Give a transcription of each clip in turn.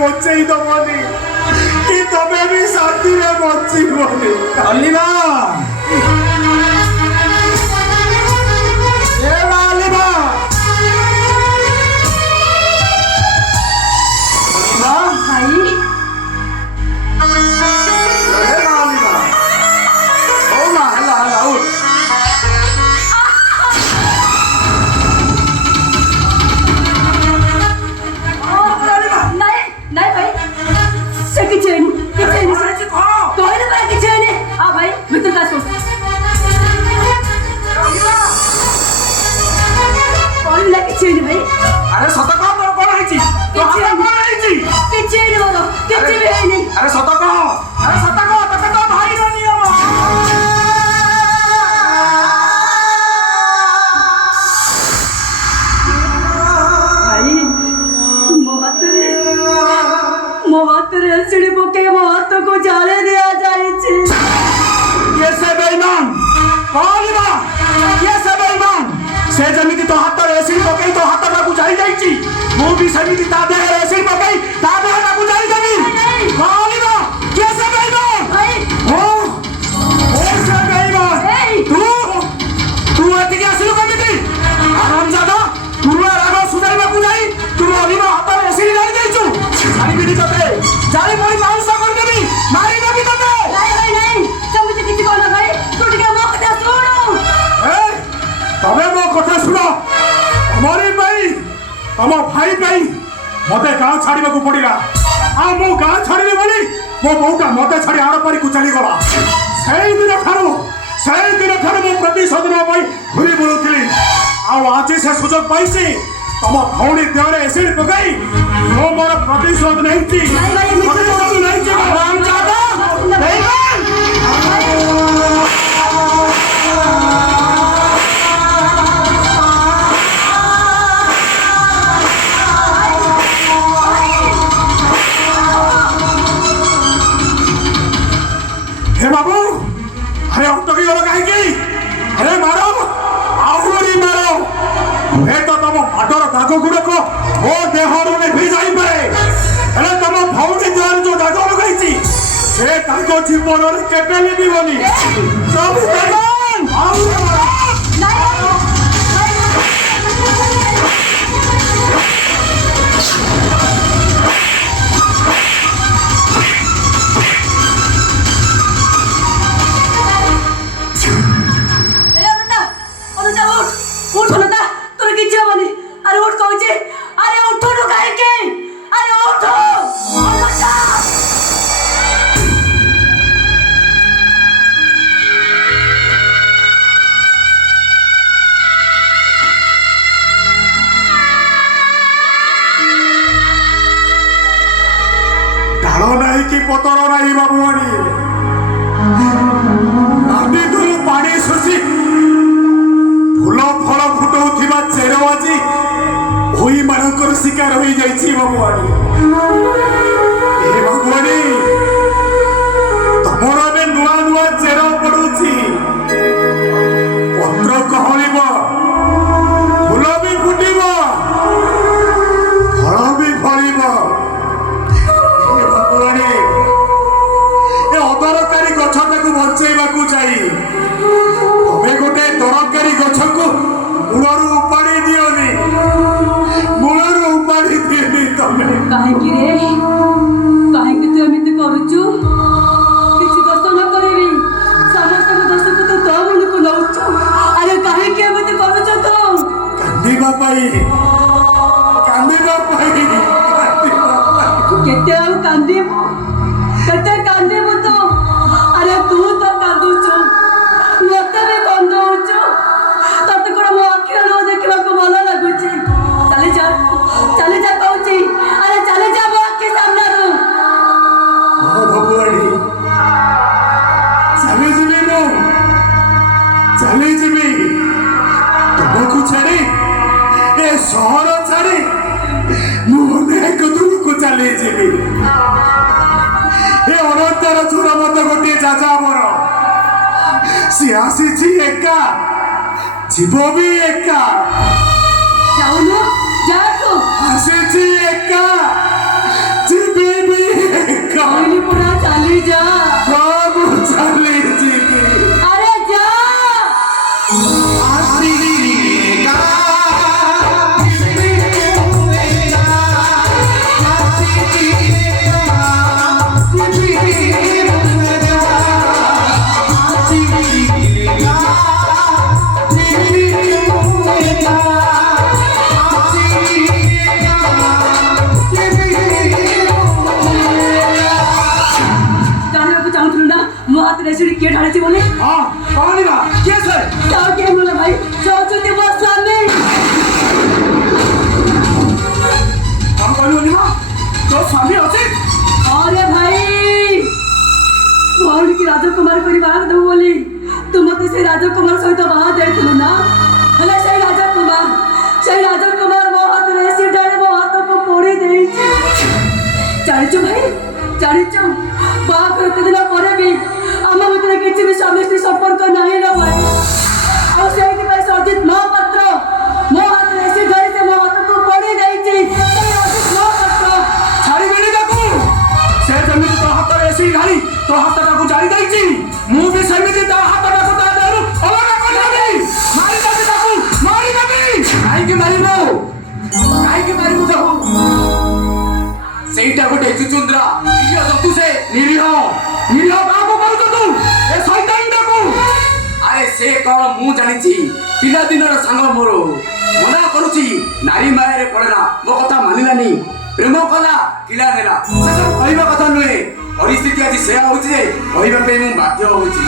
बचई दबनी कि तबे भी शांति में बचीबनी अलिमा ए अलिमा भाई अरे सत कह तोर कौन है अरे सत कह तके तो भाई रो नियम भाई मोहतरे सिड़ी पके महत को जाले दिया जाए ये से बेईमान कौन बा ये से बेईमान से जमिति तो हाथ एसिड पकई तो हाथ को जाई जाईची मु भी समिति ता दे एसिड पकई ता दे को जाई देबी कौन बा ये से बेईमान भाई ओ से बेईमान तू अति के असली कमिति हरामजादा तू राग सुधाइबा को जाई तू अलिमा हाथ एसिड जाई जाईचू जानी बिदी तते जानी पड़ी मांस कर देबी मारी देबी तते नहीं समझ किसी को ना भाई तू टिके मो कथा सुनो तबे मो कथा सुनो हमारी भाई तम भाई भाई मते गाँव छाड़वा को पड़ा आ मो गाँव छाड़ी बोली मो बोटा मते छाड़ी आर पारी को चली गला से दिन ठारू मो प्रतिशोध नई घूरी बुलूली आज से सुजोग पाई तम भौणी देहरे एसिड पकई मो मोर प्रतिशोध नहीं हे बाबू अरे अटकी गल कहीं अरे मारो आहरी मारो हे तो तुम माडर दाग गुड़क मो देहर भी जापे हेले तुम भौणी देहर जो दाग लगे से जीवन केवे लिबनी सब कि पतर नहीं बाबुआनी नाटी तुम पानी शोषी फूल फल फुटाऊा चेर आज हुई मानकर शिकार हो जाइए बाबुआनी बाबुआनी तुमर ए नुआ नुआ चेर पड़ुची पत्र कहल फूल भी फुटब फल भी फल अदरकारी गछटा को बचेवा चाहिए तबे गोटे दरकारी गछ को मूलर उपाड़ी दियोनी मूलर उपाड़ी दियोनी तमे काहेकि रे काहेकि तू एमिति करूचु किछि दोष न करबी समस्त दोष को तू तो मन को नउचु अरे काहेकि एमिति करूचु तू कांदीबा पाई केते आ कांदीबो केते कांदीबो तो अरे तू तो कांदुचु मते भी कांदुचु तते कोन मो आखिर न देखिबा को भलो लागुची चले जा कहूची अरे चले जा मो आखि सामने रो ओ भगवानी चले जीवी तुमको छाड़ी ए शहर छाड़ी मुझे तुमको चले जीवी ए अनंतर चूर मत गोटे चाचा मोर सी आसी एका जीव भी एका जाऊनु जा तू आसी एका जीव किए ढाले बोले हाँ कौन बा के से क्या के बोला भाई सोचते बस सामने हम कहलु मां तो स्वामी अछि अरे भाई कौन की राजकुमार को बाग दो बोली तुम मत से राजकुमार सहित बाहा देखलु ना हले से राजकुमार बहुत रेसी डाले मो हाथ को पोड़ी देई जानिचो भाई जानिचो बाप एते दिन पर भी हम मते किछि भी स्वामी स्त्री संपर्क नाही ना भाई आ सेति पे सजित महापात्र मो हाथ रेसी डाले से मो हाथ को पोड़ी देई छि अजित महापात्र छाड़ी बेनी ताकू से जमित तो हाथ रेसी घाली तो हाथ ताकू जारी देइछि मु भी समिति ता हाथ ताकू ता देरु अलग कर देबी मारी देबी काई के मारिबो ताकू ସେଇଟା ଗୋଟେ ଚୁଚୁନ୍ଦ୍ରା ନିରୀହ ଜନ୍ତୁ ସେ ନିରୀହ କାହାକୁ କହୁଛ ତୁ ଏ ଶୈତାନଟାକୁ ଆରେ ସେ କଣ ମୁଁ ଜାଣିଛି ପିଲାଦିନର ସାଙ୍ଗ ମୋର ମନା କରୁଛି ନାରୀ ମାୟାରେ ପଡେନା ମୋ କଥା ମାନିଲାନି ପ୍ରେମ କଲା କିଳା ନେଲା ସେସବୁ କହିବା କଥା ନୁହେଁ ପରିସ୍ଥିତି ଆଜି ସେୟା ହଉଛି ଯେ କହିବା ପାଇଁ ମୁଁ ବାଧ୍ୟ ହଉଛି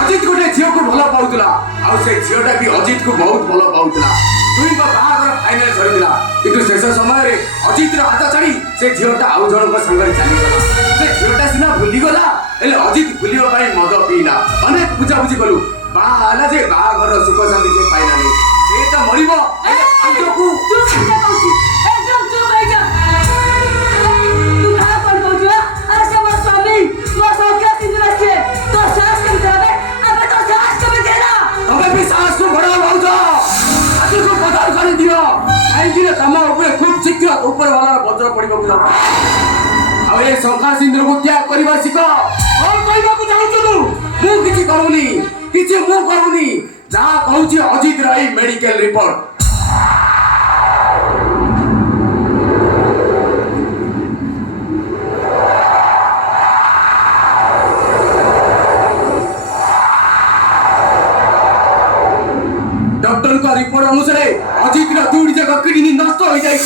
ଅଜିତ ଗୋଟେ ଝିଅକୁ ଭଲ ପାଉଥିଲା ଆଉ ସେ ଝିଅଟା ବି ଅଜିତକୁ ବହୁତ ଭଲ ପାଉଥିଲା ଦୁଇଙ୍କ ବାହାଘର ଫାଇନାଲ ସରିଥିଲା କିନ୍ତୁ ଶେଷ ସମୟରେ ଅଜିତର ହାତ ଛାଡି ସେ ଝିଅଟା ଆଉ ଜଣଙ୍କ ସାଙ୍ଗରେ ଚାଲିଗଲା ସେ ଝିଅଟା ସିନା ଭୁଲିଗଲା ହେଲେ ଅଜିତ ଭୁଲିବା ପାଇଁ ମଦ ପିଇଲା ଅନେକ ବୁଝାବୁଝି କଲୁ ବାହା ହେଲା ଯେ ବାହାଘର ସୁଖ ଶାନ୍ତି ସେ ପାଇଲାନି ସେ ତ ମରିବ ଆଗକୁ एकदम चुप रह जा तू कहां पर पहुंचा अरे से मोर स्वामी मोर सौख्या सिंदूर से तो सास कम देबे अबे तो सास कम देना तबे भी सास को बड़ा भाउज आजु को पदार कर दियो काई कि तमा ऊपर खूब शीघ्र ऊपर वाला वज्र पड़िबा को जाऊ आ ए सौखा सिंदूर को त्याग करबा सिखो और कहबा को चाहू तू मु किछि करूनी जा कहूची अजित रही मेडिकल रिपोर्ट डॉक्टर का रिपोर्ट अनुसार अजित दुईटी जगह किडनी नष्ट हो जाए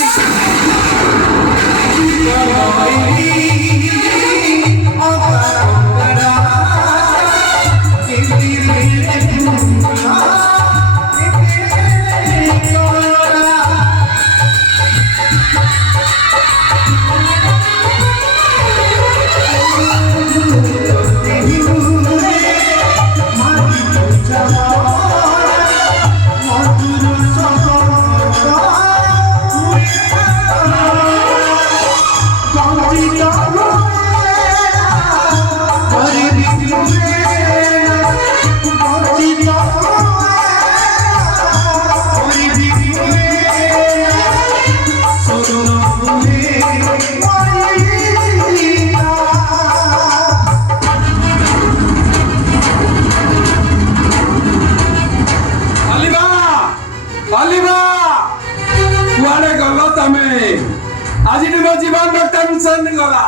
कुआड़े गल तमे आज मो जीवन टेंशन गला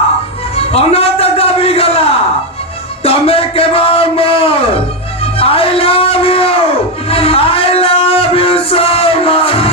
अनाथ का भी गला तमे केवल मोर I love you so much